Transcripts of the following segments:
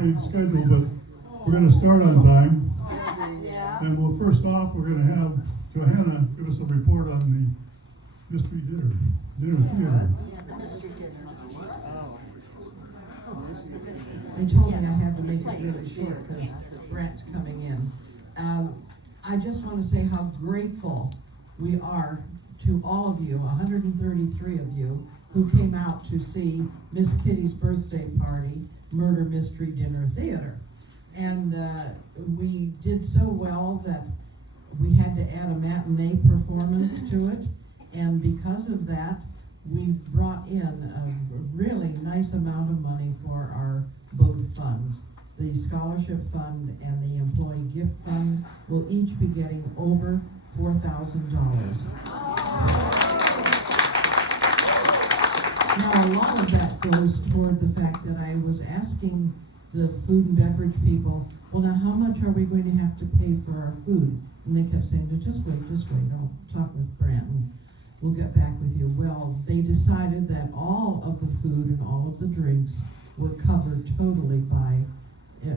behind schedule, but we're gonna start on time. Yeah. And well, first off, we're gonna have Johanna give us a report on the mystery dinner theater. They told me I had to make it really short because Brent's coming in. I just want to say how grateful we are to all of you, 133 of you, who came out to see Miss Kitty's birthday party, Murder Mystery Dinner Theater. And we did so well that we had to add a matinee performance to it. And because of that, we brought in a really nice amount of money for our both funds. The scholarship fund and the employee gift fund will each be getting over $4,000. Now, a lot of that goes toward the fact that I was asking the food and beverage people, well, now how much are we going to have to pay for our food? And they kept saying, just wait, I'll talk with Brent and we'll get back with you. Well, they decided that all of the food and all of the drinks were covered totally by the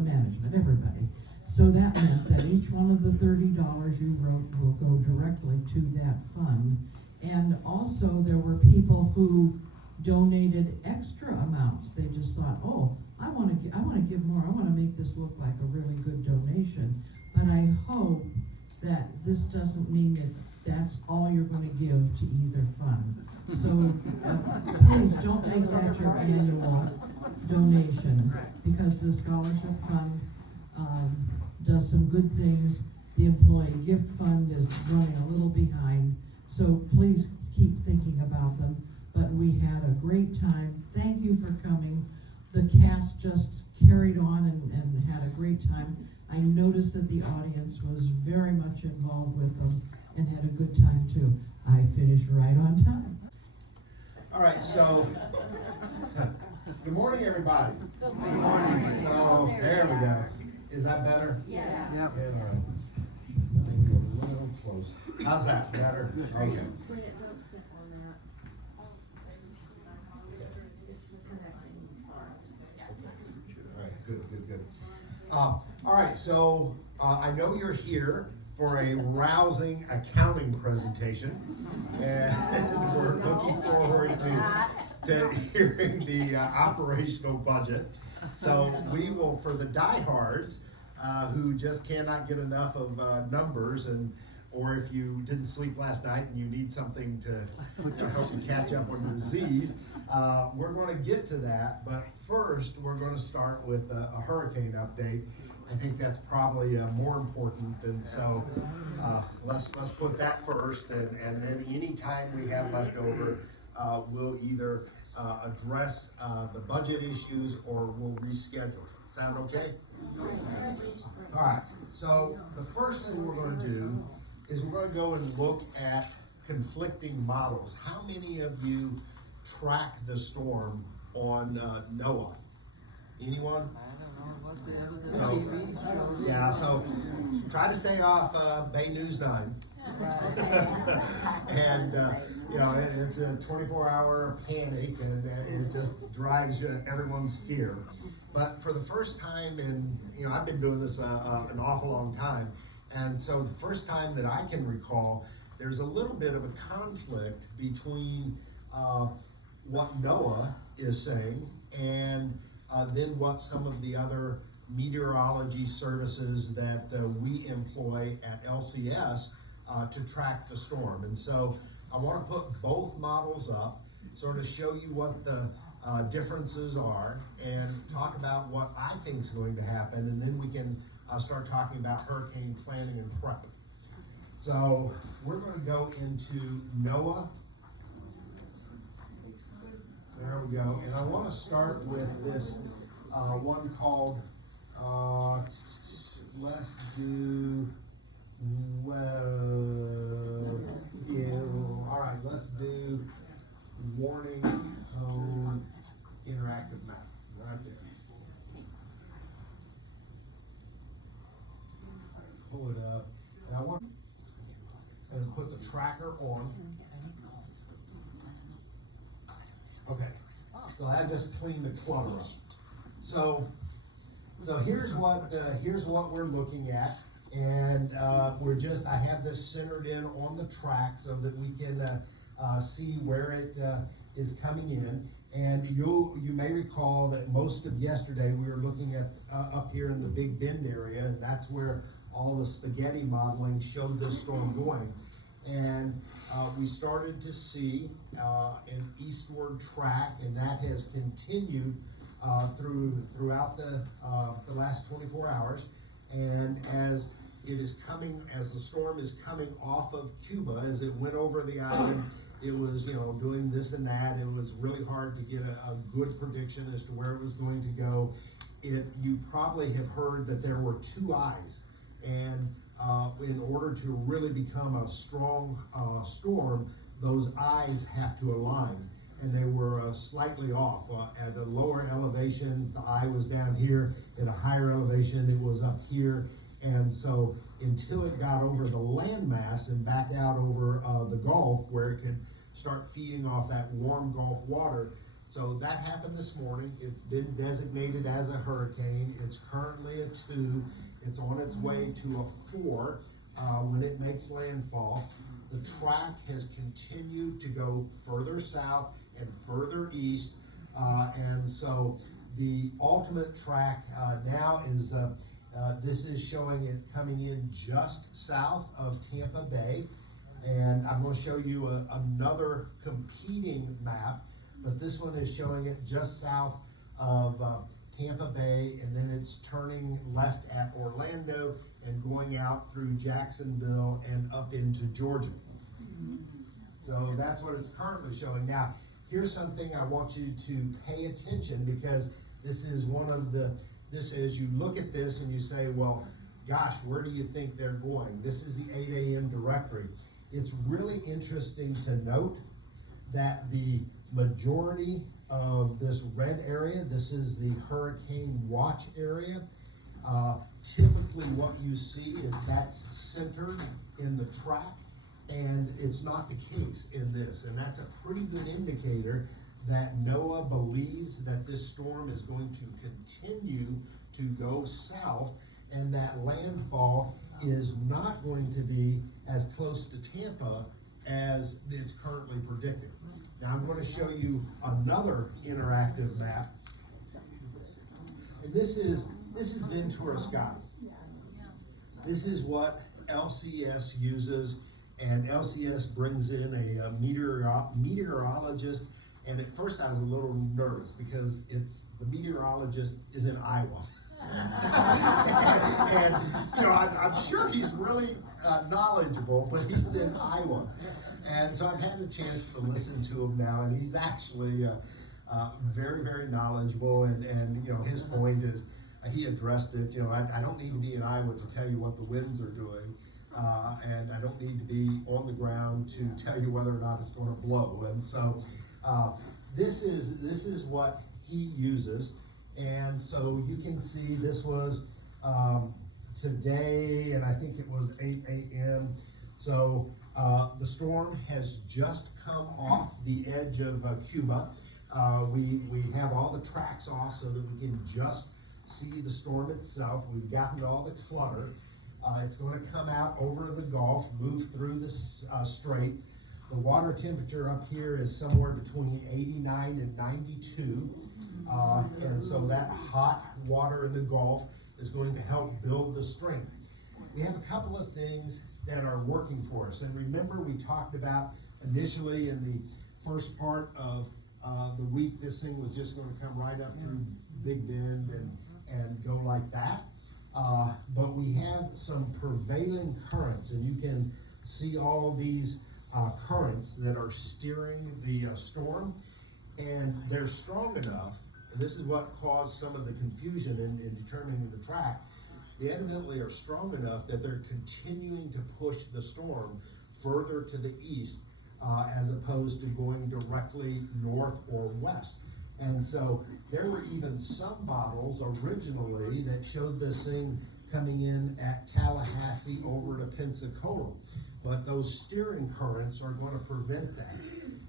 management, everybody. So that meant that each one of the $30 you wrote will go directly to that fund. And also there were people who donated extra amounts. They just thought, oh, I want to give more. I want to make this look like a really good donation. But I hope that this doesn't mean that that's all you're going to give to either fund. So please don't make that your annual donation, because the scholarship fund does some good things. The employee gift fund is running a little behind. So please keep thinking about them. But we had a great time. Thank you for coming. The cast just carried on and had a great time. I noticed that the audience was very much involved with them and had a good time too. I finished right on time. All right, so good morning, everybody. Good morning. So there we go. Is that better? Yeah. Yeah. All right. Maybe a little close. How's that? Better? Okay. Don't sip on that. It's the connecting part. All right, good. All right, so I know you're here for a rousing accounting presentation, and we're looking forward to hearing the operational budget. So we will, for the diehards who just cannot get enough of numbers, or if you didn't sleep last night and you need something to help you catch up on your Z's, we're going to get to that. But first, we're going to start with a hurricane update. I think that's probably more important, and so let's put that first, and then any time we have left over, we'll either address the budget issues or we'll reschedule. Sound okay? All right, so the first thing we're going to do is we're going to go and look at conflicting models. How many of you track the storm on NOAA? Anyone? So, yeah, so try to stay off Bay News 9. And, you know, it's a 24-hour panic, and it just drives everyone's fear. But for the first time I've been doing this an awful long time, and so the first time that I can recall, there's a little bit of a conflict between what NOAA is saying and then what some of the other meteorology services that we employ at LCS to track the storm. And so I want to put both models up, sort of show you what the differences are, and talk about what I think is going to happen, and then we can start talking about hurricane planning and prep. So we're going to go into NOAA. There we go. And I want to start with this one called, let's do, all right, let's do warning tone interactive map. Right there. Pull it up. And I want to put the tracker on. Okay, so I just cleaned the clutter up. So here's what we're looking at, and I have this centered in on the track so that we can see where it is coming in. And you may recall that most of yesterday we were looking at up here in the Big Bend area, and that's where all the spaghetti modeling showed this storm going. And we started to see an eastward track, and that has continued throughout the last 24 hours. And as the storm is coming off of Cuba, as it went over the island, it was, doing this and that. It was really hard to get a good prediction as to where it was going to go. You probably have heard that there were two eyes, and in order to really become a strong storm, those eyes have to align. And they were slightly off. At a lower elevation, the eye was down here. At a higher elevation, it was up here. And so until it got over the landmass and back out over the Gulf, where it could start feeding off that warm Gulf water. So that happened this morning. It's been designated as a hurricane. It's currently a 2. It's on its way to a 4 when it makes landfall. The track has continued to go further south and further east, and so the ultimate track now is this is showing it coming in just south of Tampa Bay, and I'm going to show you another competing map, but this one is showing it just south of Tampa Bay, and then it's turning left at Orlando and going out through Jacksonville and up into Georgia. So that's what it's currently showing. Now, here's something I want you to pay attention, because this is as you look at this and you say, well, gosh, where do you think they're going? This is the 8 a.m. directory. It's really interesting to note that the majority of this red area, this is the hurricane watch area. Typically what you see is that's centered in the track, and it's not the case in this. And that's a pretty good indicator that NOAA believes that this storm is going to continue to go south, and that landfall is not going to be as close to Tampa as it's currently predicted. Now I'm going to show you another interactive map, and this is Ventura skies. This is what LCS uses, and LCS brings in a meteorologist. And at first I was a little nervous because the meteorologist is in Iowa. and I'm sure he's really knowledgeable, but he's in Iowa. And so I've had the chance to listen to him now, and he's actually very, very knowledgeable. And his point is, he addressed it, I don't need to be in Iowa to tell you what the winds are doing. And I don't need to be on the ground to tell you whether or not it's going to blow. And so this is what he uses. And so you can see this was today, and I think it was 8 a.m. So the storm has just come off the edge of Cuba. We have all the tracks off so that we can just see the storm itself. We've gotten all the clutter. It's going to come out over the Gulf, move through the straits. The water temperature up here is somewhere between 89 and 92. And so that hot water in the Gulf is going to help build the strength. We have a couple of things that are working for us. And remember, we talked about initially in the first part of the week, this thing was just going to come right up through Big Bend and go like that. But we have some prevailing currents, and you can see all these currents that are steering the storm, and they're strong enough, and this is what caused some of the confusion in determining the track. They evidently are strong enough that they're continuing to push the storm further to the east as opposed to going directly north or west. And so there were even some models originally that showed this thing coming in at Tallahassee over to Pensacola. But those steering currents are going to prevent that.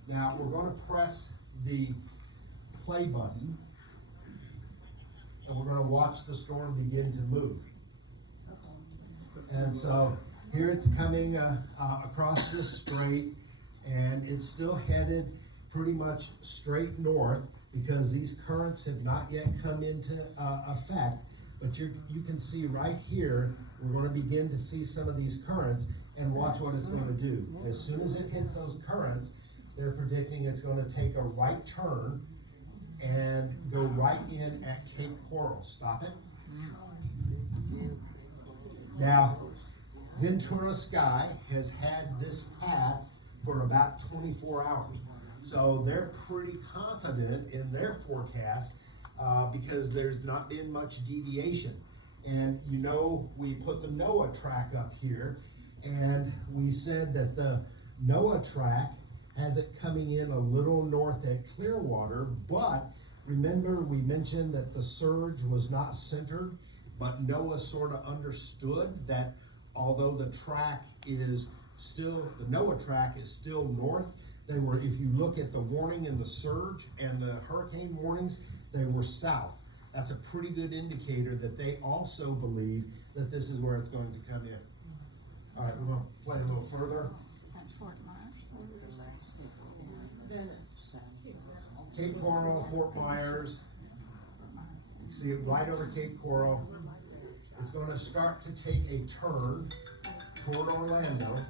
Now we're going to press the play button. and we're gonna watch the storm begin to move. And so here it's coming across this strait, and it's still headed pretty much straight north because these currents have not yet come into effect. But you can see right here, we're going to begin to see some of these currents, and watch what it's going to do. As soon as it hits those currents, they're predicting it's going to take a right turn and go right in at Cape Coral. Stop it. Now, Ventura Sky has had this path for about 24 hours. So they're pretty confident in their forecast because there's not been much deviation. And you know, we put the NOAA track up here, and we said that the NOAA track has it coming in a little north at Clearwater, but remember we mentioned that the surge was not centered, but NOAA sort of understood that although the track is still, the NOAA track is still north, they were, if you look at the warning and the surge and the hurricane warnings, they were south. That's a pretty good indicator that they also believe that this is where it's going to come in. All right, we're gonna play a little further. Venice. Cape Coral, Fort Myers. You see it right over Cape Coral. It's gonna start to take a turn toward Orlando.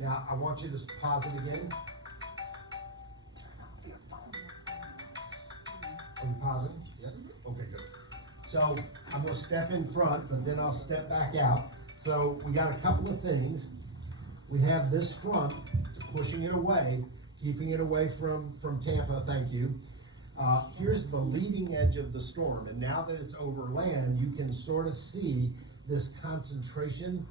Now, I want you to pause it again. Are you pausing? Yep. Okay, good. So I'm gonna step in front, but then I'll step back out. So we got a couple of things. We have this front, it's pushing it away, keeping it away from Tampa, thank you. Here's the leading edge of the storm, and now that it's over land, you can sort of see this concentration.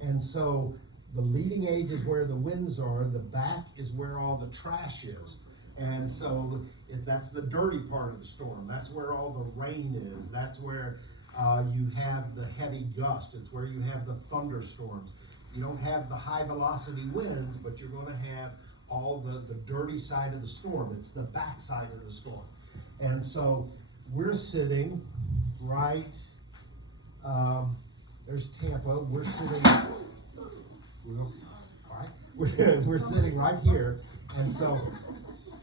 And so the leading edge is where the winds are, the back is where all the trash is. And so that's the dirty part of the storm. That's where all the rain is. That's where you have the heavy gust. It's where you have the thunderstorms. You don't have the high velocity winds, but you're gonna have all the dirty side of the storm. It's the back side of the storm. And so we're sitting right, there's Tampa, we're sitting, we're sitting right here. And so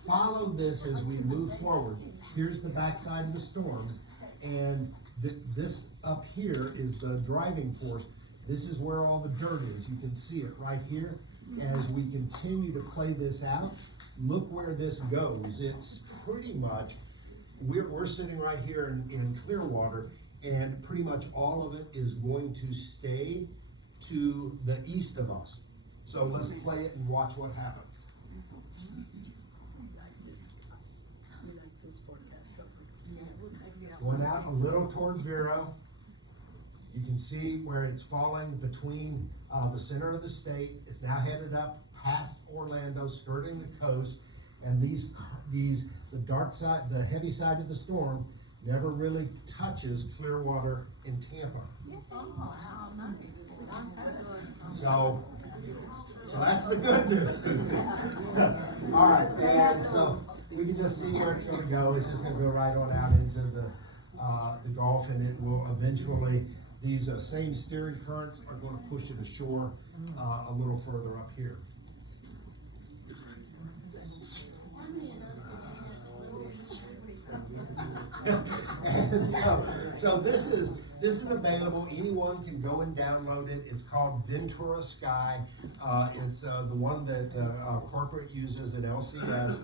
follow this as we move forward. Here's the backside of the storm, and this up here is the driving force. This is where all the dirt is. You can see it right here. As we continue to play this out, look where this goes. It's pretty much, we're sitting right here in Clearwater, and pretty much all of it is going to stay to the east of us. So let's play it and watch what happens. Going out a little toward Vero. You can see where it's falling between the center of the state. It's now headed up past Orlando, skirting the coast, and the dark side, the heavy side of the storm never really touches Clearwater and Tampa. So that's the good news. All right, and so we can just see where it's going to go. It's just going to go right on out into the Gulf, and it will eventually. These same steering currents are going to push it ashore a little further up here. And so this is available. Anyone can go and download it. It's called Ventura Sky. It's the one that corporate uses at LCS.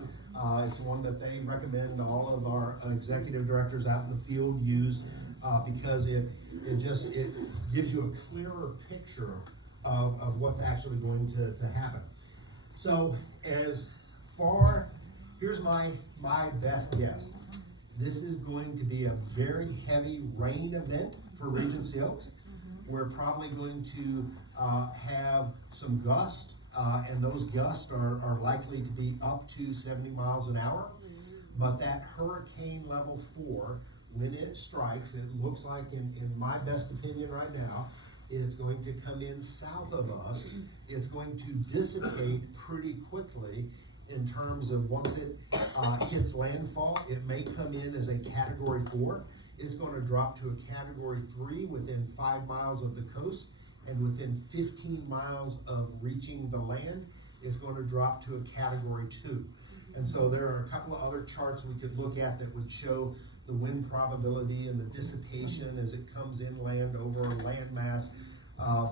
It's one that they recommend all of our executive directors out in the field use because it gives you a clearer picture of what's actually going to happen. So here's my best guess. This is going to be a very heavy rain event for Regency Oaks. We're probably going to have some gust, and those gusts are likely to be up to 70 miles an hour. But that hurricane level 4, when it strikes, it looks like, in my best opinion right now, it's going to come in south of us. It's going to dissipate pretty quickly in terms of once it hits landfall. It may come in as a category 4, it's gonna drop to a Category 3 within 5 miles of the coast, and within 15 miles of reaching the land, it's gonna drop to a Category 2. And so there are a couple of other charts we could look at that would show the wind probability and the dissipation as it comes inland over a landmass.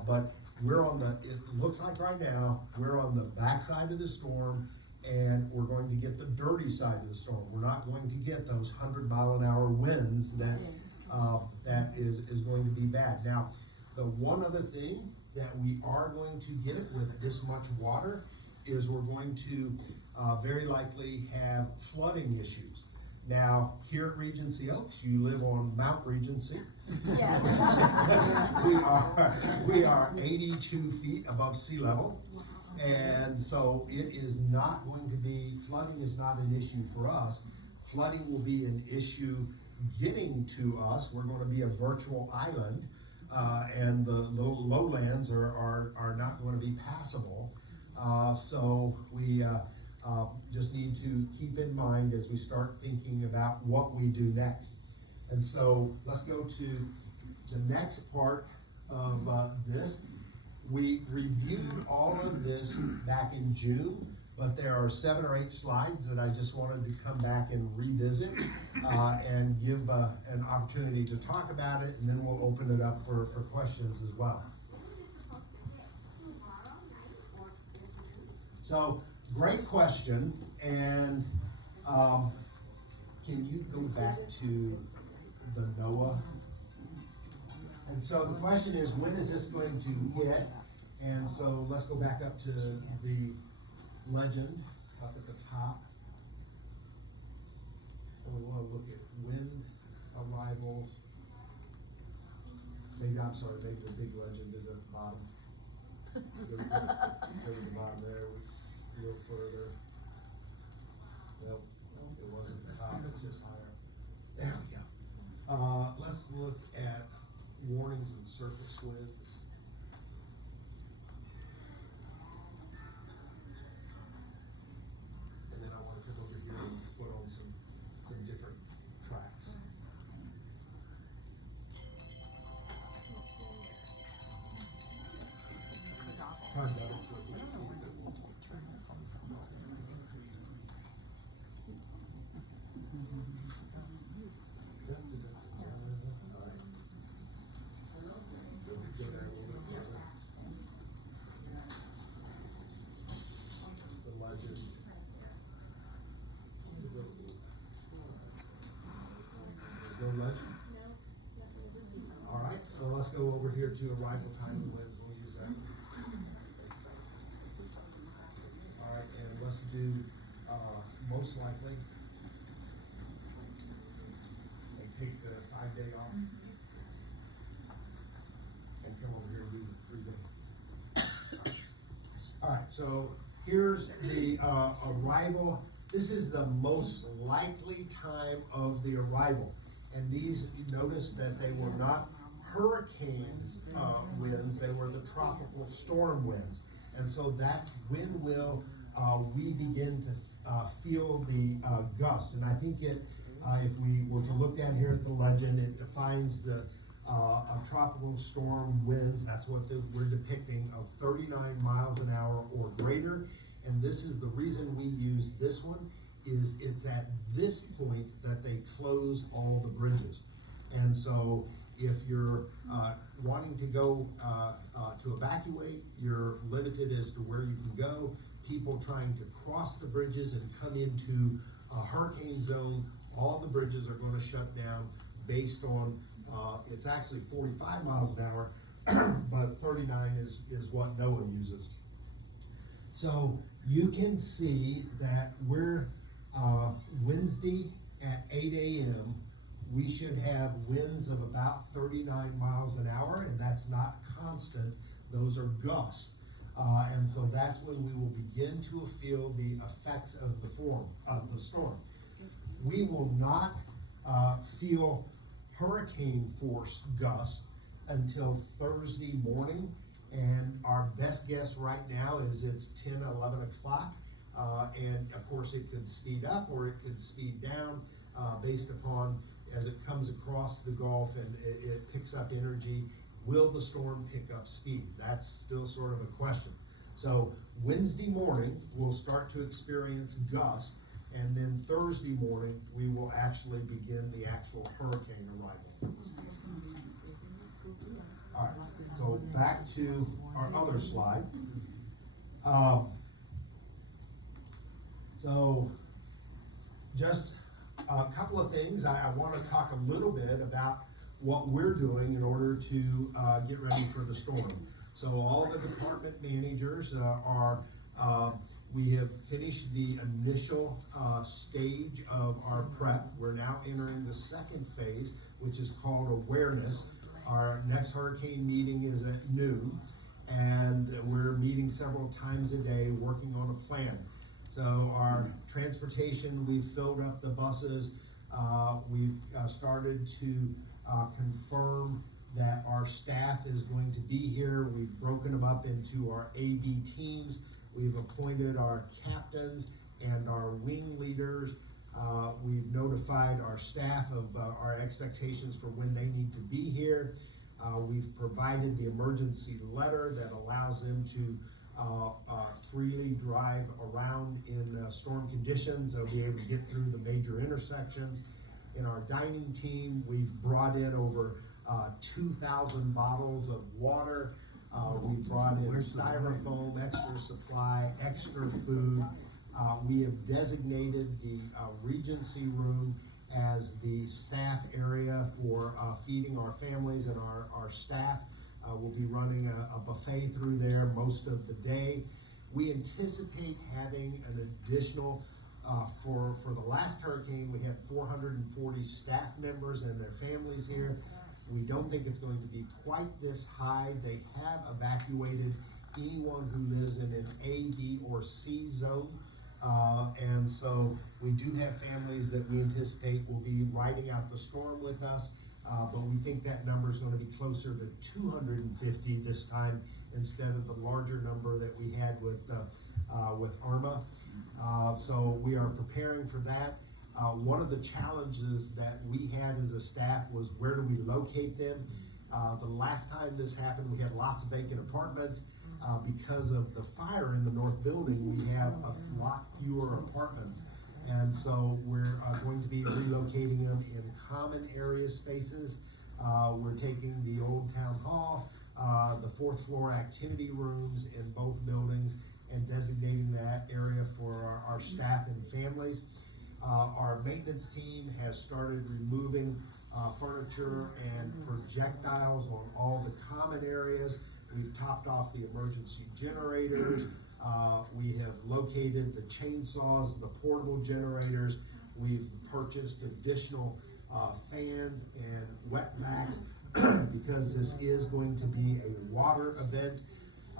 But we're on it looks like right now, we're on the backside of the storm, and we're going to get the dirty side of the storm. We're not going to get those 100-mile-an-hour winds that is going to be bad. Now, the one other thing that we are going to get with this much water is we're going to very likely have flooding issues. Now, here at Regency Oaks, you live on Mount Regency. Yes. we are 82 feet above sea level. And so it is not going to be, flooding is not an issue for us. Flooding will be an issue getting to us. We're going to be a virtual island, and the lowlands are not going to be passable. So we just need to keep in mind as we start thinking about what we do next. And so let's go to the next part of this. We reviewed all of this back in June, but there are 7 or 8 slides that I just wanted to come back and revisit and give an opportunity to talk about it, and then we'll open it up for questions as well. So, great question, and can you go back to the NOAA? And so the question is, when is this going to hit? And so let's go back up to the legend up at the top. And we want to look at wind arrivals. Maybe the big legend is at the bottom. Go to the bottom there, a little further. Nope, it wasn't the top, it's just higher. There we go. Let's look at warnings and surface winds. And then I want to come over here and put on some different tracks. Try and double click it, see if it will. No legend? All right, let's go over here to arrival time and winds. We'll use that. All right, and let's do most likely. And take the 5-day off. And come over here and do the 3-day. All right, so here's the arrival. This is the most likely time of the arrival. And these, you notice that they were not hurricane winds, they were the tropical storm winds. And so that's when will we begin to feel the gust. And I think if we were to look down here at the legend, it defines the tropical storm winds. That's what we're depicting, of 39 miles an hour or greater. And this is the reason we use this one, is it's at this point that they close all the bridges. And so if you're wanting to go to evacuate, you're limited as to where you can go. People trying to cross the bridges and come into a hurricane zone, all the bridges are going to shut down based on, it's actually 45 miles an hour, but 39 is what NOAA uses. So you can see that we're Wednesday at 8 a.m. we should have winds of about 39 miles an hour, and that's not constant. Those are gusts. And so that's when we will begin to feel the effects of the storm. We will not feel hurricane force gusts until Thursday morning, and our best guess right now is it's 10, 11 o'clock. And of course it could speed up or it could speed down based upon as it comes across the Gulf and it picks up energy. Will the storm pick up speed? That's still sort of a question. So Wednesday morning, we'll start to experience gusts, and then Thursday morning, we will actually begin the actual hurricane arrival. All right, so back to our other slide. So just a couple of things. I want to talk a little bit about what we're doing in order to get ready for the storm. So all the department managers we have finished the initial stage of our prep. We're now entering the second phase, which is called awareness. Our next hurricane meeting is at noon, and we're meeting several times a day working on a plan. So our transportation, we've filled up the buses. We've started to confirm that our staff is going to be here. We've broken them up into our A-B teams. We've appointed our captains and our wing leaders. We've notified our staff of our expectations for when they need to be here. We've provided the emergency letter that allows them to freely drive around in storm conditions. They'll be able to get through the major intersections. In our dining team, we've brought in over 2,000 bottles of water. We brought in styrofoam, extra supply, extra food. We have designated the Regency room as the staff area for feeding our families, and our staff will be running a buffet through there most of the day. We anticipate having an additional, for the last hurricane, we had 440 staff members and their families here. We don't think it's going to be quite this high. They have evacuated anyone who lives in an A, B, or C zone. And so we do have families that we anticipate will be riding out the storm with us, but we think that number is going to be closer to 250 this time instead of the larger number that we had with Irma. So we are preparing for that. One of the challenges that we had as a staff was where do we locate them? The last time this happened, we had lots of vacant apartments. Because of the fire in the north building, we have a lot fewer apartments. And so we're going to be relocating them in common area spaces. We're taking the old town hall, the fourth floor activity rooms in both buildings, and designating that area for our staff and families. Our maintenance team has started removing furniture and projectiles on all the common areas. We've topped off the emergency generators. We have located the chainsaws, the portable generators. We've purchased additional fans and wetbacks because this is going to be a water event.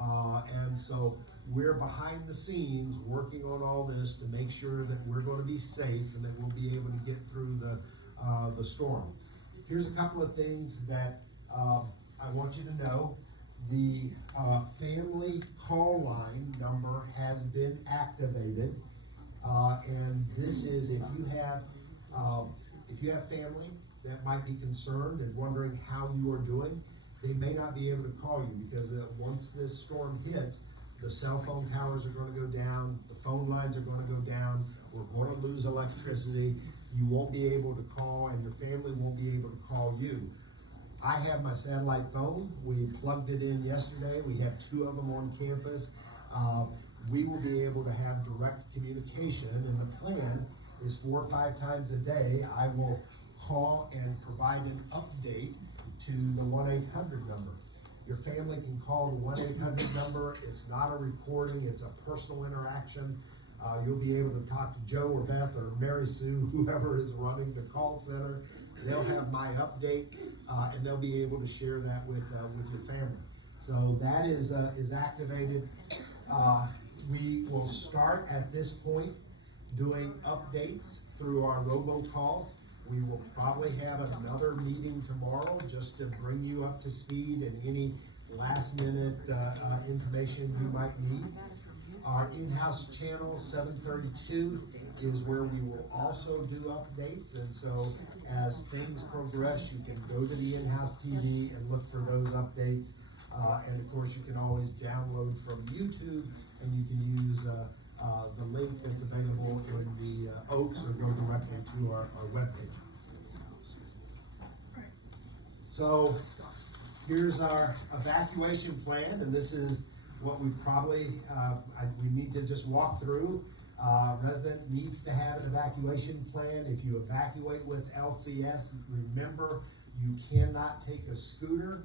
And so we're behind the scenes working on all this to make sure that we're going to be safe and that we'll be able to get through the storm. Here's a couple of things that I want you to know. The family call line number has been activated, and this is if you have family that might be concerned and wondering how you are doing, they may not be able to call you because once this storm hits, the cell phone towers are going to go down, the phone lines are going to go down, we're going to lose electricity, you won't be able to call, and your family won't be able to call you. I have my satellite phone. We plugged it in yesterday. We have 2 of them on campus. We will be able to have direct communication, and the plan is 4 or 5 times a day I will call and provide an update to the 1-800 number. Your family can call the 1-800 number. It's not a recording, it's a personal interaction. You'll be able to talk to Joe or Beth or Mary Sue, whoever is running the call center. They'll have my update, and they'll be able to share that with your family. So that is activated. We will start at this point doing updates through our robocalls. We will probably have another meeting tomorrow just to bring you up to speed and any last minute information you might need. Our in-house channel 732 is where we will also do updates, and so as things progress, you can go to the in-house TV and look for those updates. And of course, you can always download from YouTube, and you can use the link that's available in the Oaks, or go directly to our webpage. So here's our evacuation plan, and this is what we probably, we need to just walk through. Resident needs to have an evacuation plan. If you evacuate with LCS, remember, you cannot take a scooter,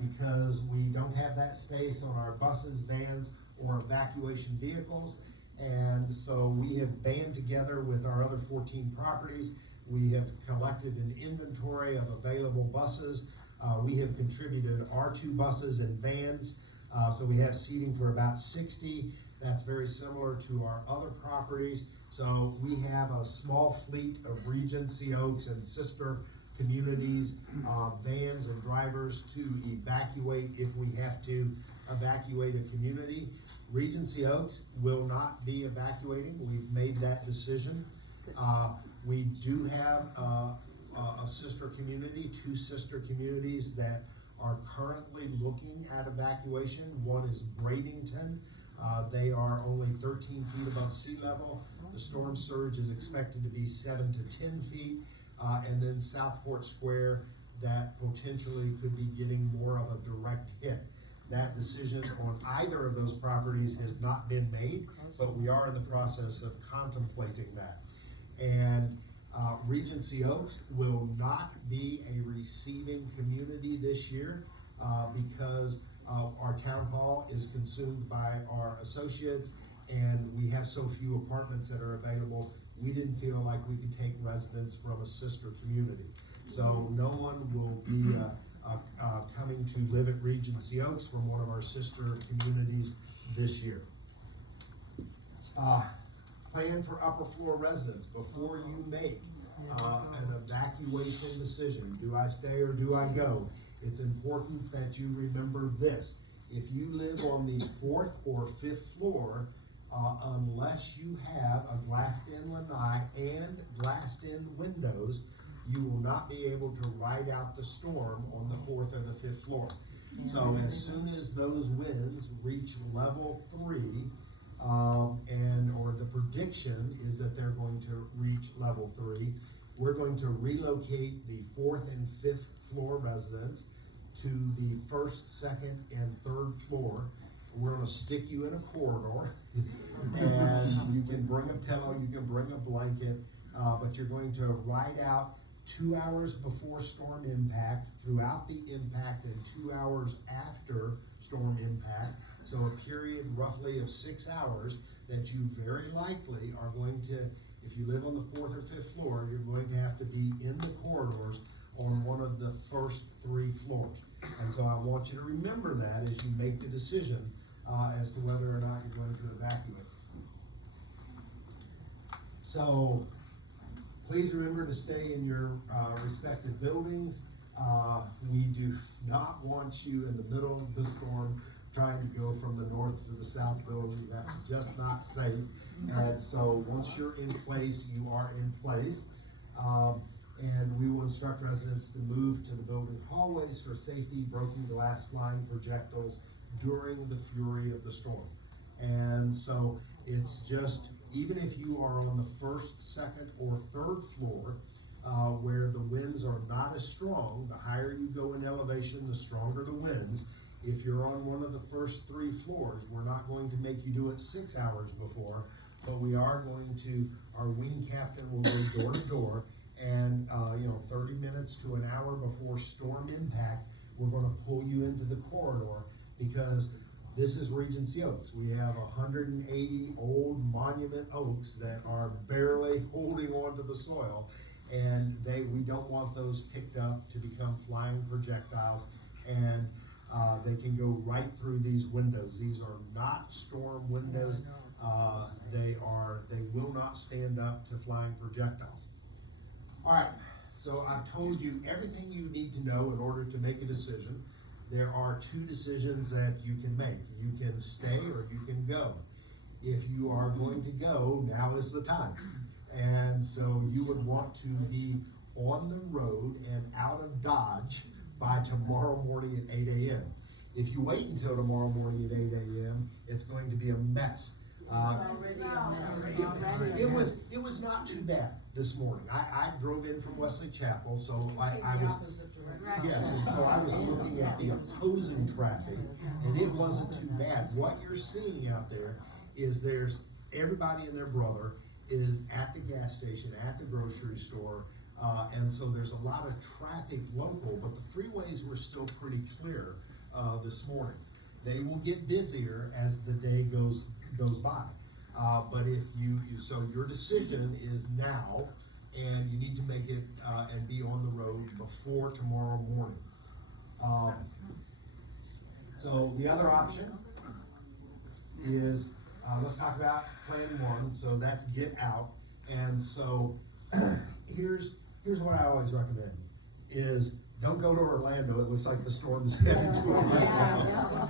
because we don't have that space on our buses, vans, or evacuation vehicles. And so we have band together with our other 14 properties. We have collected an inventory of available buses. We have contributed our 2 buses and vans, so we have seating for about 60. That's very similar to our other properties. So we have a small fleet of Regency Oaks and sister communities, vans and drivers to evacuate if we have to evacuate a community. Regency Oaks will not be evacuating. We've made that decision. We do have a sister community, 2 sister communities that are currently looking at evacuation. One is Bradenton. They are only 13 feet above sea level. The storm surge is expected to be 7 to 10 feet. And then Southport Square, that potentially could be getting more of a direct hit. That decision on either of those properties has not been made, but we are in the process of contemplating that. And Regency Oaks will not be a receiving community this year, because our town hall is consumed by our associates, and we have so few apartments that are available. We didn't feel like we could take residents from a sister community. So no one will be coming to live at Regency Oaks from one of our sister communities this year. Plan for upper floor residents before you make an evacuation decision. Do I stay or do I go? It's important that you remember this. If you live on the 4th or 5th floor, unless you have a glassed-in lanai and glassed-in windows, you will not be able to ride out the storm on the 4th or the 5th floor. So as soon as those winds reach level 3, or the prediction is that they're going to reach level 3, we're going to relocate the 4th and 5th floor residents to the 1st, 2nd, and 3rd floor. We're gonna stick you in a corridor, and you can bring a pillow, you can bring a blanket, but you're going to ride out 2 hours before storm impact, throughout the impact, and 2 hours after storm impact. So a period roughly of 6 hours that you very likely are going to, if you live on the 4th or 5th floor, you're going to have to be in the corridors on one of the first 3 floors. And so I want you to remember that as you make the decision as to whether or not you're going to evacuate. So please remember to stay in your respective buildings. We do not want you in the middle of the storm trying to go from the north to the south building. That's just not safe. And so once you're in place, you are in place. And we will instruct residents to move to the building hallways for safety, broken glass, flying projectiles during the fury of the storm. And so it's just, even if you are on the 1st, 2nd, or 3rd floor, where the winds are not as strong, the higher you go in elevation, the stronger the winds. If you're on one of the first 3 floors, we're not going to make you do it 6 hours before, but we are going to, our wing captain will go door to door, and 30 minutes to an hour before storm impact, we're going to pull you into the corridor, because this is Regency Oaks. We have 180 old monument oaks that are barely holding on to the soil, and we don't want those picked up to become flying projectiles, and they can go right through these windows. These are not storm windows. They will not stand up to flying projectiles. All right, so I've told you everything you need to know in order to make a decision. There are 2 decisions that you can make. You can stay or you can go. if you are going to go, now is the time. And so you would want to be on the road and out of Dodge by tomorrow morning at 8 a.m. If you wait until tomorrow morning at 8 a.m., it's going to be a mess. It was not too bad this morning. I drove in from Wesley Chapel, so I was, yes, and so I was looking at the opposing traffic, and it wasn't too bad. What you're seeing out there is there's everybody and their brother is at the gas station, at the grocery store, and so there's a lot of traffic local, but the freeways were still pretty clear this morning. They will get busier as the day goes by. But if so your decision is now, and you need to make it and be on the road before tomorrow morning. So the other option is, let's talk about plan one. So that's get out. And so here's what I always recommend is don't go to Orlando. It looks like the storm's headed to Orlando.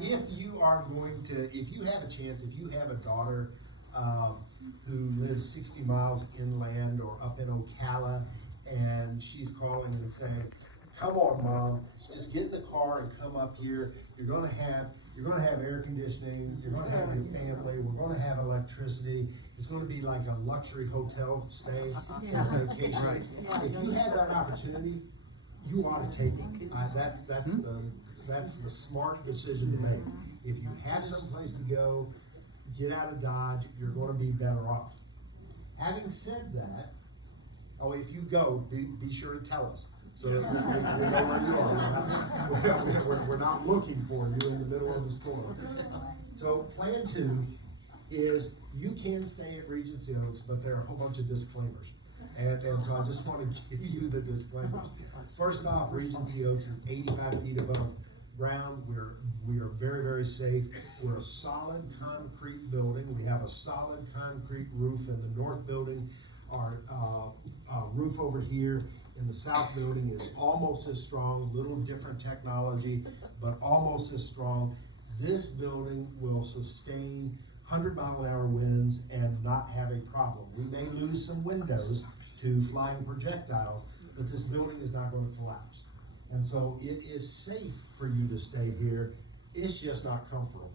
If you are going to, if you have a chance, if you have a daughter who lives 60 miles inland or up in Ocala, and she's calling and saying, "Come on, Mom, just get in the car and come up here. You're gonna have air conditioning. You're gonna have your family. We're gonna have electricity. It's gonna be like a luxury hotel stay on vacation." Right. If you have that opportunity, you ought to take it. That's the smart decision to make. If you have someplace to go, get out of Dodge. You're going to be better off. Having said that, if you go, be sure to tell us so that we know where you are. We're not looking for you in the middle of the storm. So plan two is you can stay at Regency Oaks, but there are a whole bunch of disclaimers. And so I just want to give you the disclaimers. First off, Regency Oaks is 85 feet above ground. We are very, very safe. We're a solid concrete building. We have a solid concrete roof in the north building. Our roof over here in the south building is almost as strong, little different technology, but almost as strong. This building will sustain 100-mile-an-hour winds and not have a problem. We may lose some windows to flying projectiles, but this building is not going to collapse. And so it is safe for you to stay here. It's just not comfortable.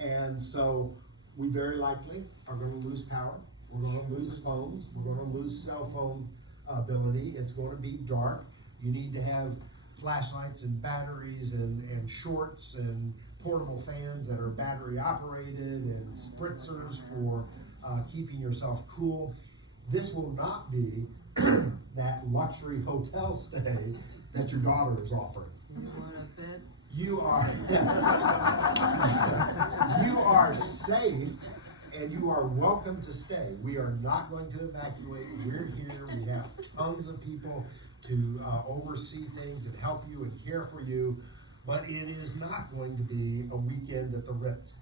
And so we very likely are going to lose power. We're going to lose phones. We're going to lose cell phone ability. It's going to be dark. You need to have flashlights and batteries and shorts and portable fans that are battery operated and spritzers for keeping yourself cool. This will not be that luxury hotel stay that your daughter is offering. You are you are safe and you are welcome to stay. We are not going to evacuate. We're here. We have tons of people to oversee things and help you and care for you. But it is not going to be a weekend at the Ritz.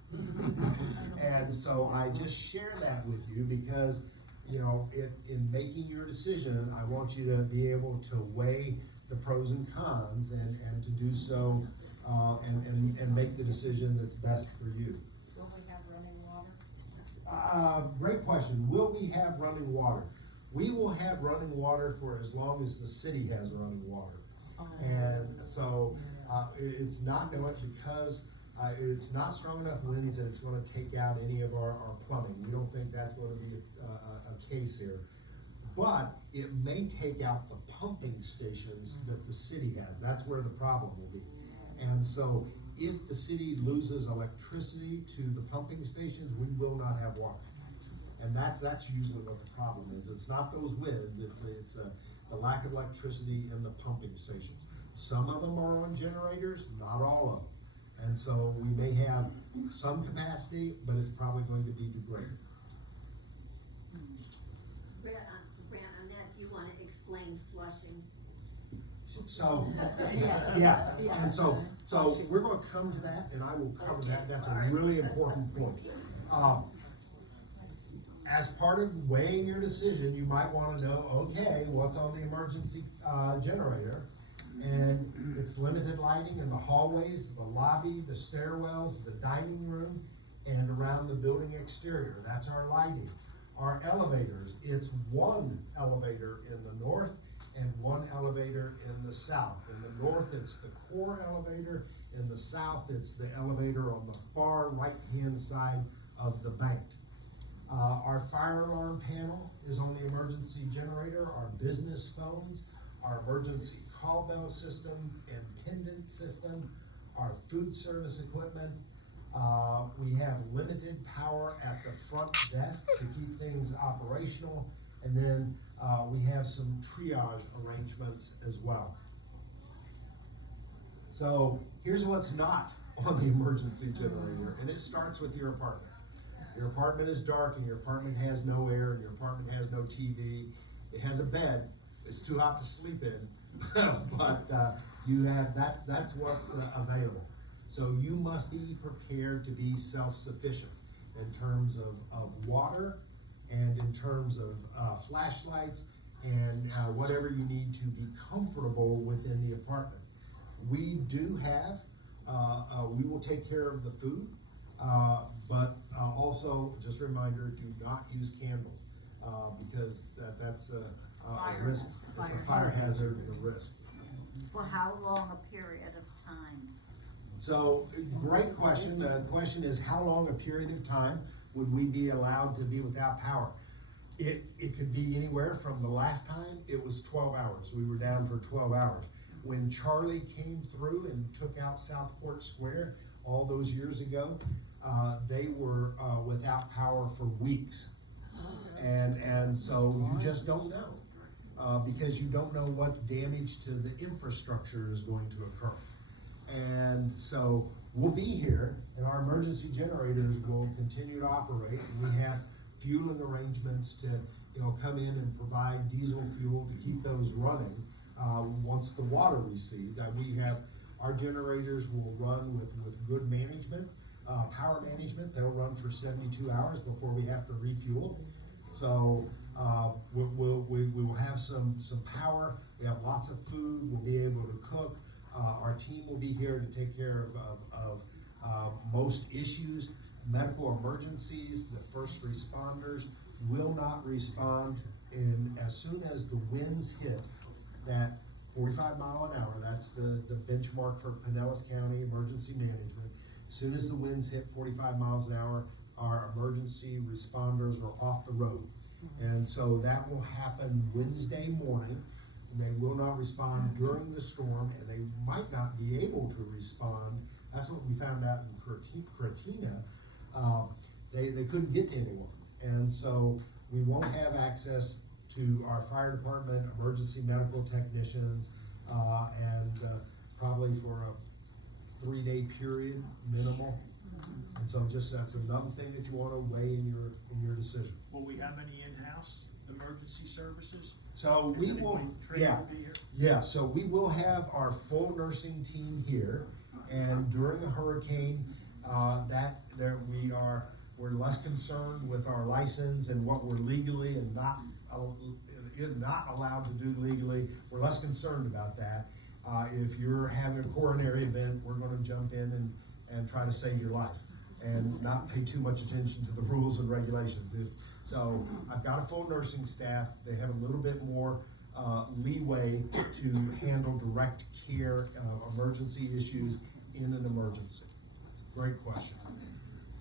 And so I just share that with you because, you know, in making your decision, I want you to be able to weigh the pros and cons and to do so and make the decision that's best for you. Will we have running water? Great question. Will we have running water? We will have running water for as long as the city has running water. And so it's not going to, because it's not strong enough winds that it's going to take out any of our plumbing. We don't think that's going to be a case here. But it may take out the pumping stations that the city has. That's where the problem will be. And so if the city loses electricity to the pumping stations, we will not have water. And that's usually what the problem is. It's not those winds, it's the lack of electricity in the pumping stations. Some of them are on generators, not all of them. And so we may have some capacity, but it's probably going to be degraded. Brent, on that, you wanna explain flushing? So, yeah, and so we're gonna come to that, and I will cover that. That's a really important point. As part of weighing your decision, you might wanna know, okay, what's on the emergency generator? And it's limited lighting in the hallways, the lobby, the stairwells, the dining room, and around the building exterior. That's our lighting. Our elevators, it's one elevator in the north and one elevator in the south. In the north, it's the core elevator. In the south, it's the elevator on the far right-hand side of the bank. Our fire alarm panel is on the emergency generator, our business phones, our emergency call bell system and pendant system, our food service equipment. We have limited power at the front desk to keep things operational, and then we have some triage arrangements as well. So here's what's not on the emergency generator, and it starts with your apartment. Your apartment is dark and your apartment has no air and your apartment has no TV. It has a bed. It's too hot to sleep in, but you have that's what's available. So you must be prepared to be self-sufficient in terms of water and in terms of flashlights and whatever you need to be comfortable within the apartment. We do have, we will take care of the food, but also, just a reminder, do not use candles, because that's a risk, it's a fire hazard and a risk. For how long a period of time? So, great question. The question is, how long a period of time would we be allowed to be without power? It could be anywhere from the last time, it was 12 hours. We were down for 12 hours. When Charlie came through and took out Southport Square all those years ago, they were without power for weeks. And so you just don't know, because you don't know what damage to the infrastructure is going to occur. And so we'll be here, and our emergency generators will continue to operate, and we have fueling arrangements to come in and provide diesel fuel to keep those running once the water recedes. We have our generators will run with good management, power management. They'll run for 72 hours before we have to refuel. So we will have some power. We have lots of food. We'll be able to cook. Our team will be here to take care of most issues. Medical emergencies, the first responders will not respond as soon as the winds hit that 45 mile an hour. That's the benchmark for Pinellas County emergency management. As soon as the winds hit 45 miles an hour, our emergency responders are off the road. And so that will happen Wednesday morning. They will not respond during the storm, and they might not be able to respond. That's what we found out in Cortina. They couldn't get to anyone. And so we won't have access to our fire department, emergency medical technicians, and probably for a 3-day period minimal. And so just that's another thing that you want to weigh in your decision. Will we have any in-house emergency services? So we will, so we will have our full nursing team here, and during a hurricane, we're less concerned with our license and what we're legally and not allowed to do legally. We're less concerned about that. If you're having a coronary event, we're going to jump in and try to save your life and not pay too much attention to the rules and regulations. So I've got a full nursing staff. They have a little bit more leeway to handle direct care of emergency issues in an emergency. Great question.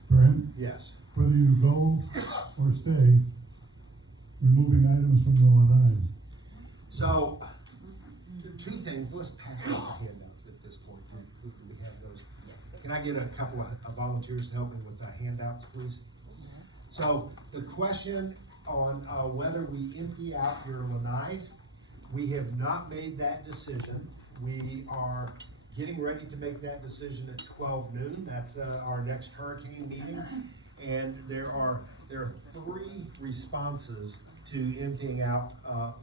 Brent, Yes. whether you go or stay, removing items from the lanais. So, two things. Let's pass out the handouts at this point. Do we have those? Can I get a couple of volunteers to help me with the handouts, please? So, the question on whether we empty out your lanais, we have not made that decision. We are getting ready to make that decision at 12 noon. That's our next hurricane meeting. And there are 3 responses to emptying out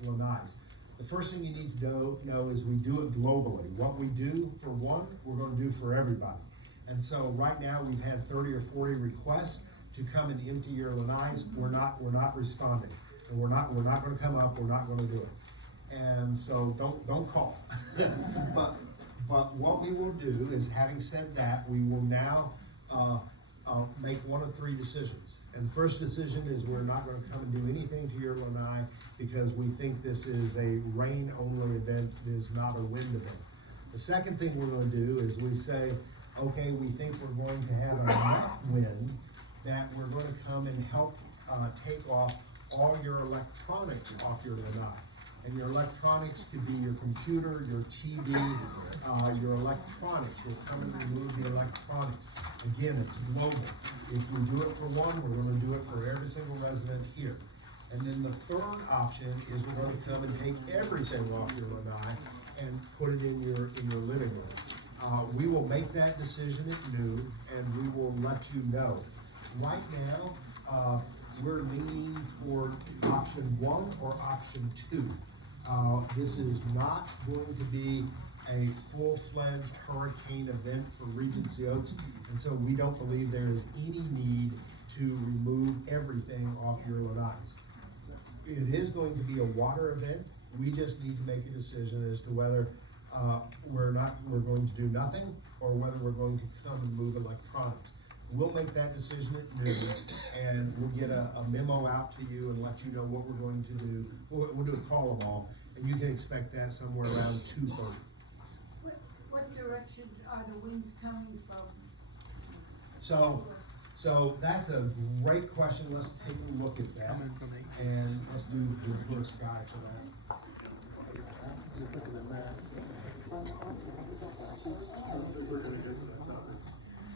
lanais. The first thing you need to know is we do it globally. What we do for one, we're going to do for everybody. And so right now we've had 30 or 40 requests to come and empty your lanais. We're not responding, and we're not going to come up. We're not going to do it. and so don't call. But what we will do is, having said that, we will now, make one of three decisions. And the first decision is we're not gonna come and do anything to your lanai because we think this is a rain-only event, it is not a wind event. The second thing we're gonna do is we say, okay, we think we're going to have enough wind that we're gonna come and help, take off all your electronics off your lanai. And your electronics could be your computer, your TV, your electronics. We'll come and remove the electronics. Again, it's global. If we do it for one, we're gonna do it for every single resident here. And then the third option is we're gonna come and take everything off your lanai and put it in your living room. We will make that decision at noon, and we will let you know. Right now, we're leaning toward option one or option two. This is not going to be a full-fledged hurricane event for Regency Oaks, and so we don't believe there is any need to remove everything off your lanais. It is going to be a water event. We just need to make a decision as to whether we're going to do nothing, or whether we're going to come and move electronics. We'll make that decision at noon, and we'll get a memo out to you and let you know what we're going to do. We'll do a call them all, and you can expect that somewhere around 2:30. What direction are the winds coming from? So that's a great question. Let's take a look at that, and let's do the tour sky for that.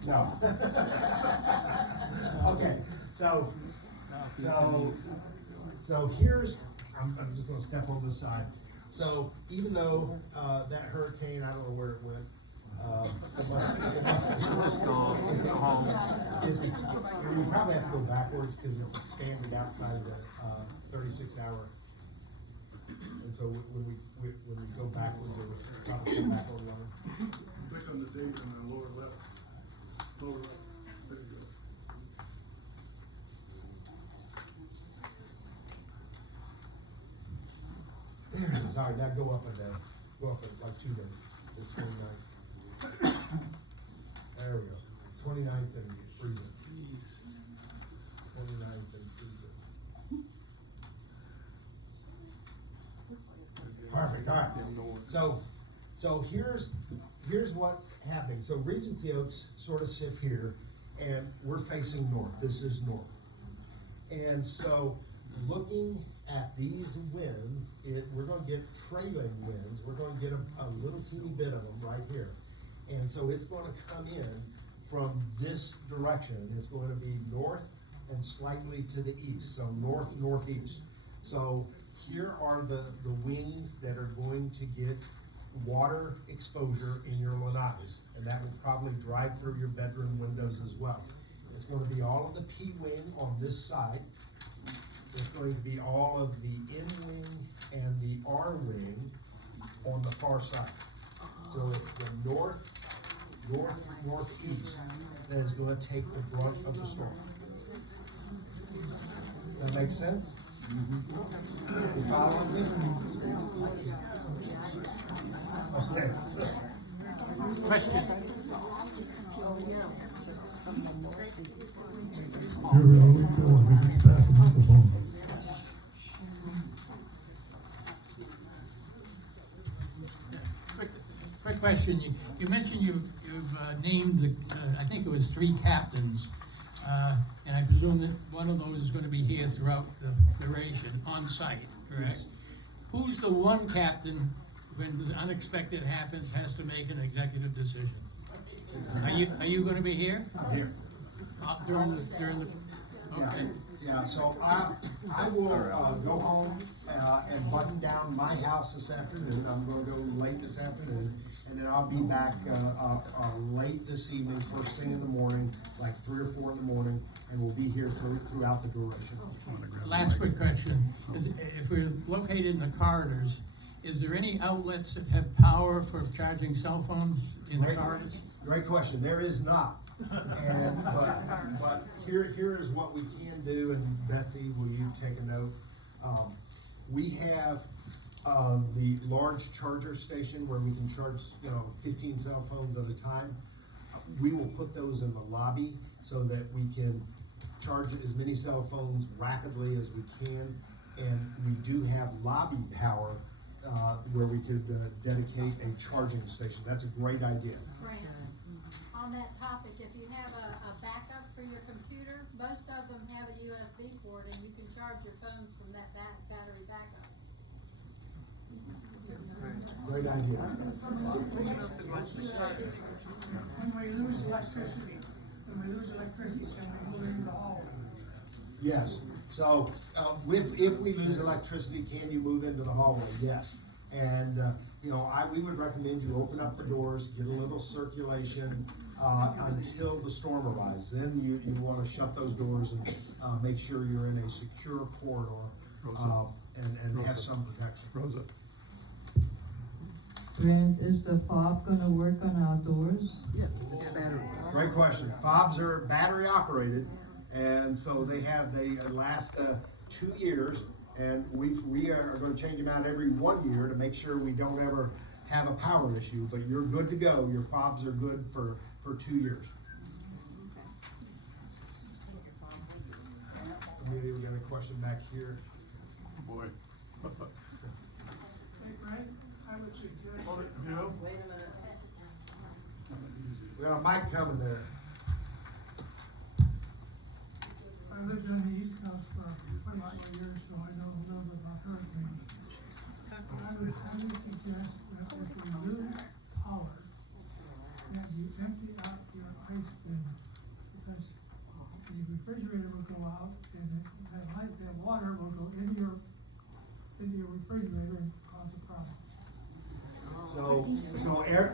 No. Okay, so here's, I'm just gonna step on this side. So even though, that hurricane, I don't know where it went, we probably have to go backwards, cause it's expanded outside the, 36-hour. And so when we go backwards, it was probably go back on line. Click on the date on the lower left. Lower left. There you go. There it is. All right, now go up like 2 days, the 29th. There we go. 29th and freeze it. 29th and freeze it. Perfect, all right. So here's what's happening. So Regency Oaks sort of sit here, and we're facing north. This is north. And so looking at these winds, we're gonna get trailing winds. We're gonna get a little teeny bit of them right here. And so it's gonna come in from this direction. It's going to be north and slightly to the east, so north-northeast. So here are the wings that are going to get water exposure in your lanais, and that will probably drive through your bedroom windows as well. It's going to be all of the P wing on this side. So it's going to be all of the N wing and the R wing on the far side. So it's the northeast that is going to take the brunt of the storm. That makes sense? You following me? Okay. Question. Here we are, we can pass the microphone. Quick question. You mentioned you've named I think it was 3 captains, and I presume that one of those is going to be here throughout the duration on site, correct? Yes. Who's the one captain when the unexpected happens has to make an executive decision? Are you going to be here? I'm here. During the okay. Yeah, so I will go home and button down my house this afternoon. I'm gonna go late this afternoon, and then I'll be back late this evening, first thing in the morning, like 3 or 4 in the morning, and we'll be here throughout the duration. Last quick question. If we're located in the corridors, is there any outlets that have power for charging cell phones in the corridors? Great question. There is not. But here is what we can do, and Betsy, will you take a note? We have the large charger station where we can charge, 15 cell phones at a time. We will put those in the lobby so that we can charge as many cell phones rapidly as we can. And we do have lobby power, where we could, dedicate a charging station. That's a great idea. Fran, on that topic, if you have a backup for your computer, most of them have a USB port and you can charge your phones from that battery backup. Great idea. When we lose electricity, can we move it into the hallway? Yes, so, if we lose electricity, can you move into the hallway? Yes. And, we would recommend you open up the doors, get a little circulation, until the storm arrives. Then you wanna shut those doors and, make sure you're in a secure corridor, and have some protection. Rosa? Grant, is the fob gonna work on outdoors? Great question. Fobs are battery operated, and so they last 2 years, and we are gonna change them out every 1 year to make sure we don't ever have a power issue, but you're good to go. Your fobs are good for 2 years. Amelia, we got a question back here. Boy. Hey, Frank, I would suggest. Yeah. We got a mic coming there. I lived on the East Coast for 24 years, so I know a little bit about hurricanes. I would suggest that if we lose power, that you empty out your ice bin, because the refrigerator will go out, and that water will go into your refrigerator and cause a problem. So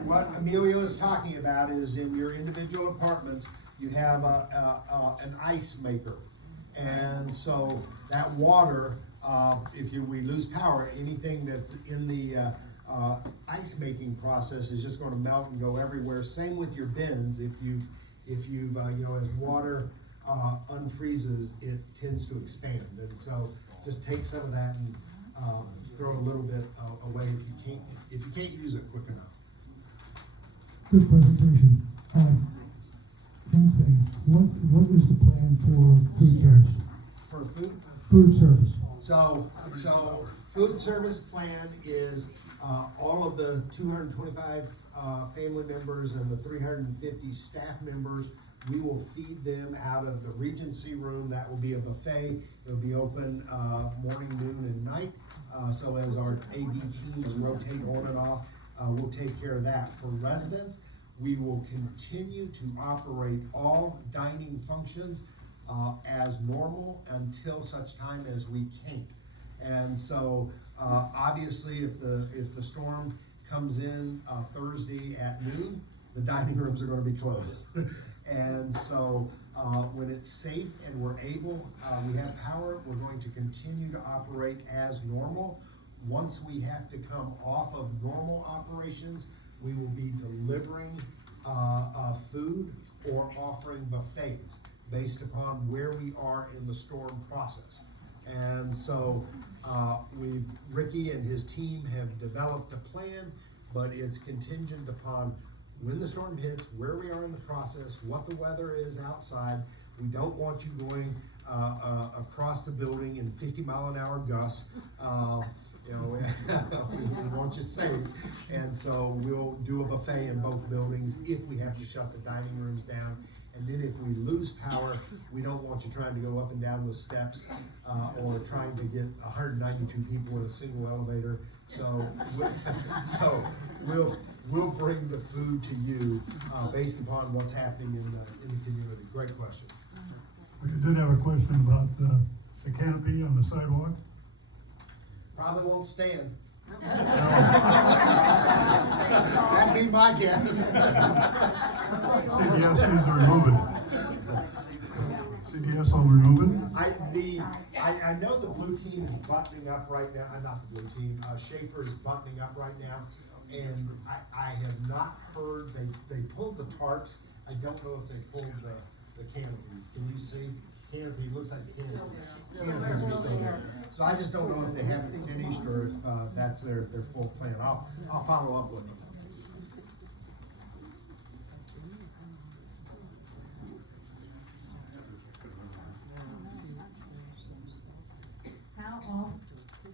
what Amelia is talking about is in your individual apartments, you have an ice maker. And so that water, we lose power, anything that's in the, ice making process is just gonna melt and go everywhere. Same with your bins. If you've, as water, unfreezes, it tends to expand. And so just take some of that and, throw a little bit away if you can't use it quick enough. Good presentation. One thing, what is the plan for food service? For food? Food service. So food service plan is, all of the 225, family members and the 350 staff members, we will feed them out of the Regency room. That will be a buffet. It'll be open, morning, noon, and night. So as our AV teams rotate on and off, we'll take care of that. For residents, we will continue to operate all dining functions, as normal until such time as we can't. And so, obviously, if the storm comes in, Thursday at noon, the dining rooms are gonna be closed. And so, when it's safe and we're able, we have power, we're going to continue to operate as normal. Once we have to come off of normal operations, we will be delivering, food or offering buffets based upon where we are in the storm process. And so, Ricky and his team have developed a plan, but it's contingent upon when the storm hits, where we are in the process, what the weather is outside. We don't want you going, across the building in 50-mile-an-hour gusts. We want you safe. And so we'll do a buffet in both buildings if we have to shut the dining rooms down. And then if we lose power, we don't want you trying to go up and down the steps, or trying to get 192 people in a single elevator. So we'll bring the food to you, based upon what's happening in the community. Great question. We did have a question about, the canopy on the sidewalk. Probably won't stand. That'd be my guess. CDS needs to remove it. CDS will remove it. I know the blue team is buttoning up right now, not the blue team, Schaefer is buttoning up right now. And I have not heard, they pulled the tarps. I don't know if they pulled the canopies. Can you see? canopy, looks like the canopies are still there. So I just don't know if they haven't finished or if, that's their full plan. I'll follow up with them.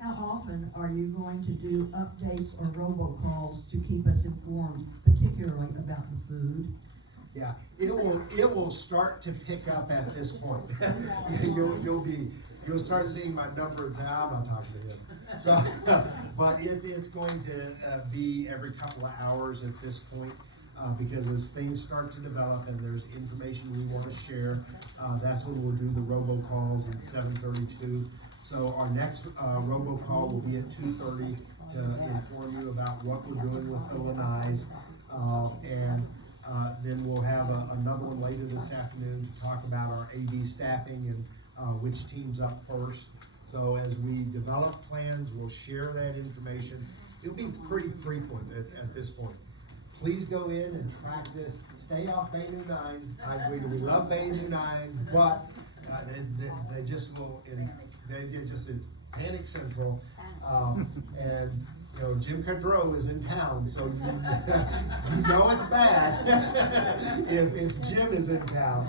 How often are you going to do updates or robocalls to keep us informed, particularly about the food? Yeah, it will start to pick up at this point. You'll start seeing my number and say, I'm not talking to him. So, but it's going to be every couple of hours at this point, because as things start to develop and there's information we want to share, that's when we'll do the robocalls at 7:32. So our next robocall will be at 2:30 to inform you about what we're doing with the lanais, and then we'll have another one later this afternoon to talk about our AD staffing and which team's up first. So as we develop plans, we'll share that information. It'll be pretty frequent at this point. Please go in and track this. Stay off Bay New 9. We love Bay New 9, but they just will. It's panic central, and you know Jim Cadreau is in town, so you know it's bad if Jim is in town.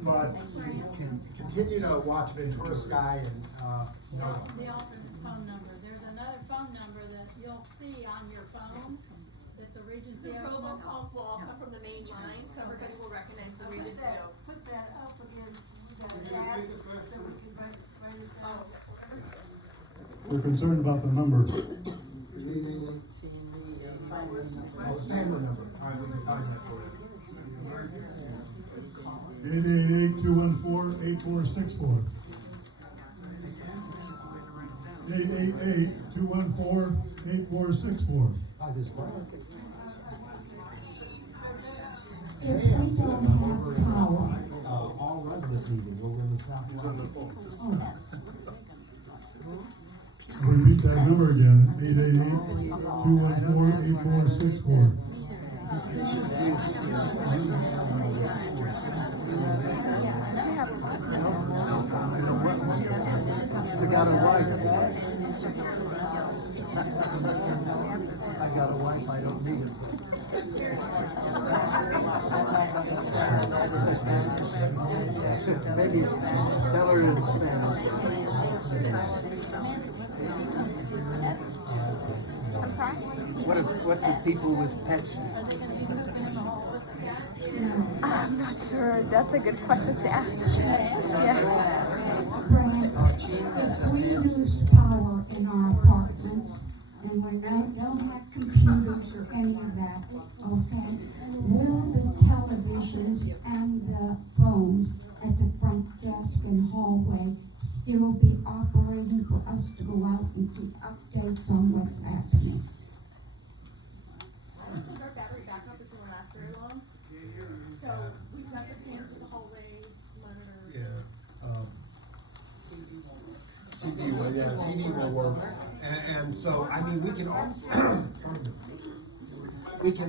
But continue to watch Ventura Sky and The alternate phone number, there's another phone number that you'll see on your phone, that's a Regency The Oaks number. robocalls will all come from the main line, so everybody will recognize the Regency Oaks. Put that up again, we got a tab, so we can write it down. We're concerned about the number. oh, the family number. All right, we can find that for you. 888-214-8464. 888-214-8464. Hi, Ms. Brown. If we don't have power, All resident meeting over in the south line. Repeat that number again, 888-214-8464. I got a wife. I got a wife, I don't need it. Maybe tell her in Spanish. What do people with pets? I'm not sure. That's a good question to ask. Yeah. Brad, if we lose power in our apartments and we don't have computers or any of that, okay, will the televisions and the phones at the front desk and hallway still be operating for us to go out and keep updates on what's happening? I don't think our battery backup is gonna last very long. So we've got the cams with the hallway monitors. TV will work. And so, I mean, we can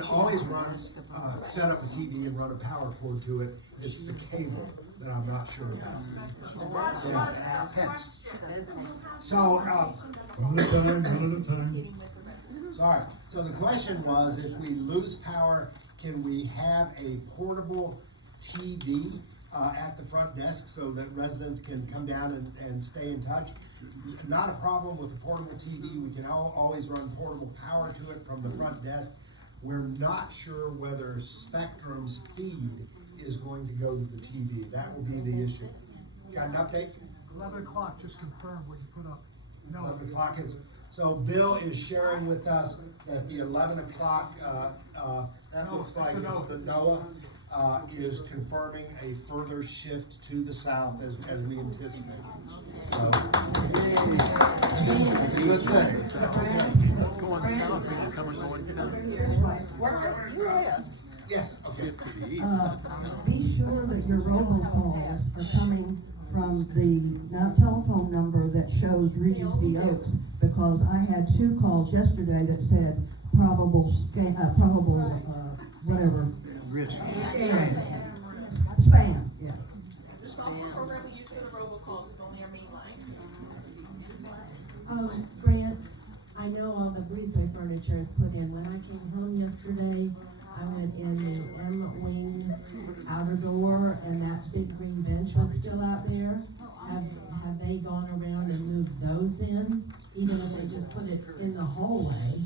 always run, set up a TV and run a power cord to it. It's the cable that I'm not sure about. Yeah. So, One at a time, one at a time. sorry. So the question was, if we lose power, can we have a portable TV at the front desk so that residents can come down and stay in touch? Not a problem with the portable TV. We can always run portable power to it from the front desk. We're not sure whether Spectrum's feed is going to go to the TV. That will be the issue. Got an update? 11 o'clock, just confirm what you put up. No. 11 o'clock is, so Bill is sharing with us that the 11 o'clock, that looks like it's the NOAA, is confirming a further shift to the south as we anticipate. So, it's a good thing. Yes, okay. Be sure that your robocalls are coming from the telephone number that shows Regency Oaks, because I had 2 calls yesterday that said probable whatever. Risk. Spam, yeah. program we use for the robocalls is only our main line. Brant, I know all the breezeway furniture is put in. When I came home yesterday, I went in the M-wing outer door, and that big green bench was still out there. Have they gone around and moved those in, even if they just put it in the hallway?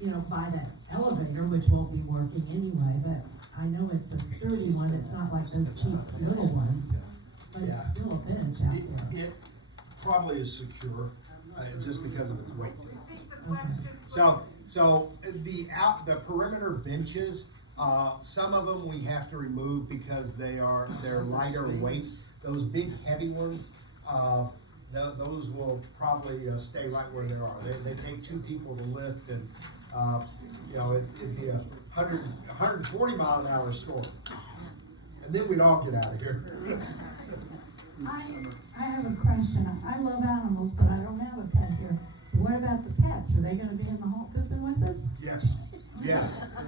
You know, by that elevator, which won't be working anyway, but I know it's a sturdy one, it's not like those cheap little ones, but Yeah. it's still a bench out there. It probably is secure, just because of its weight. Okay. So the perimeter benches, some of them we have to remove because they're lighter weight. Those big heavy ones, those will probably stay right where they are. They take two people to lift, and you know, it'd be 140 mile an hour storm, and then we'd all get out of here. I have a question. I love animals, but I don't have a pet here. What about the pets? Are they gonna be in the hall pooping with us? Yes.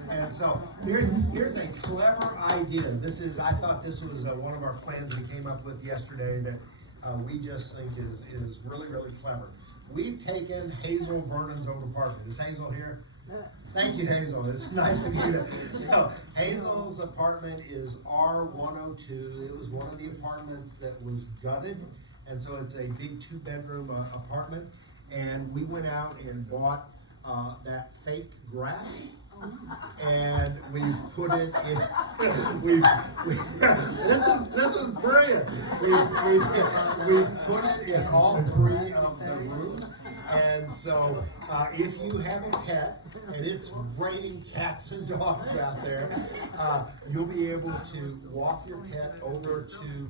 And so here's a clever idea. I thought this was one of our plans we came up with yesterday that we just think is really, really clever. We've taken Hazel Vernon's old apartment. Is Hazel here? Thank you, Hazel. It's nice of you to. So Hazel's apartment is R102. It was one of the apartments that was gutted, and so it's a big 2-bedroom apartment. And we went out and bought that fake grass, and we've put it in. This is brilliant. We've put it in all 3 of the rooms. And so, if you have a pet and it's raining cats and dogs out there, you'll be able to walk your pet over to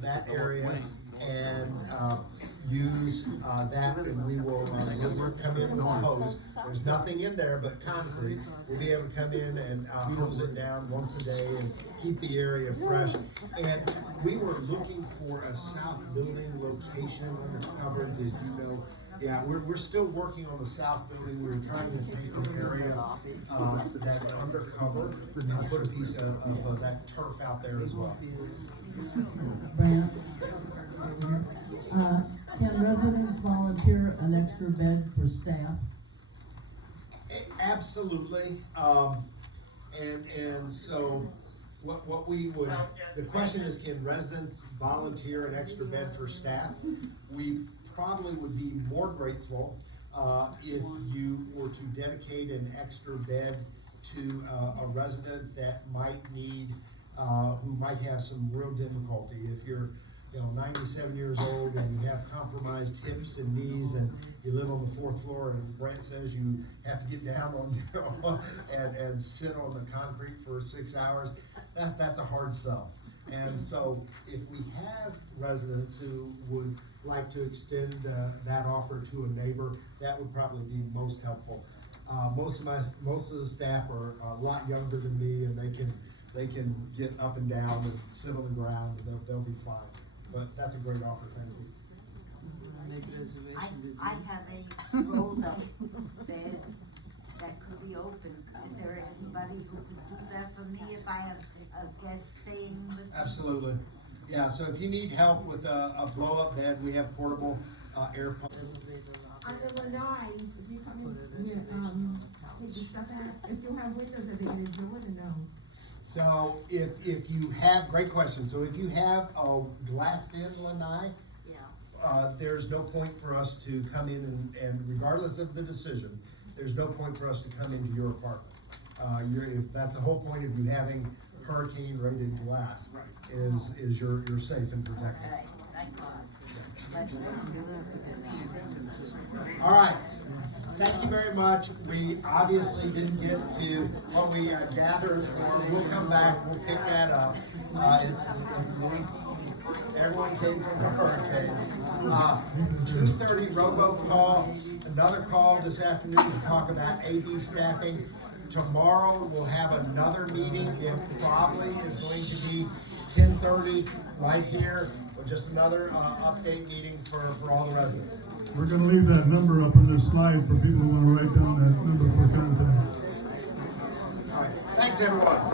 that area and use that, and we will come in with a hose. There's nothing in there but concrete. We'll be able to come in and hose it down once a day and keep the area fresh. And we were looking for a south building location undercover. Did you know? Yeah, we're still working on the south building. We were trying to take an area that's undercover and put a piece of that turf out there as well. Brant, can residents volunteer an extra bed for staff? Absolutely. And so what we would, the question is, can residents volunteer an extra bed for staff? We probably would be more grateful if you were to dedicate an extra bed to a resident that might need, who might have some real difficulty. If you're 97 years old and you have compromised hips and knees, and you live on the 4th floor, and Brent says you have to get down on and sit on the concrete for 6 hours, that's a hard sell. And so if we have residents who would like to extend that offer to a neighbor, that would probably be most helpful. Most of the staff are a lot younger than me, and they can get up and down and sit on the ground, and they'll be fine. But that's a great offer, thank you. I have a rolled up bed that could be open. Is there anybody who could do that for me if I have a guest staying with me? Absolutely. Yeah, so if you need help with a blow-up bed, we have portable air pumps. On the lanais, if you come in, take your stuff out, if you have windows, are they gonna do it or no? So if you have, great question, so if you have a glassed-in lanai, there's no point for us to come in and regardless of the decision, there's no point for us to come into your apartment. If that's the whole point of you having hurricane-rated glass, is you're safe and protected. Okay, thank God. All right, thank you very much. We obviously didn't get to what we gathered for. We'll come back, we'll pick that up. Everyone came from a hurricane. 2:30 robocall, another call this afternoon to talk about AD staffing. Tomorrow we'll have another meeting. It probably is going to be 10:30 right here, or just another update meeting for all the residents. We're gonna leave that number up on this slide for people who wanna write down that number for contact. All right, thanks everyone.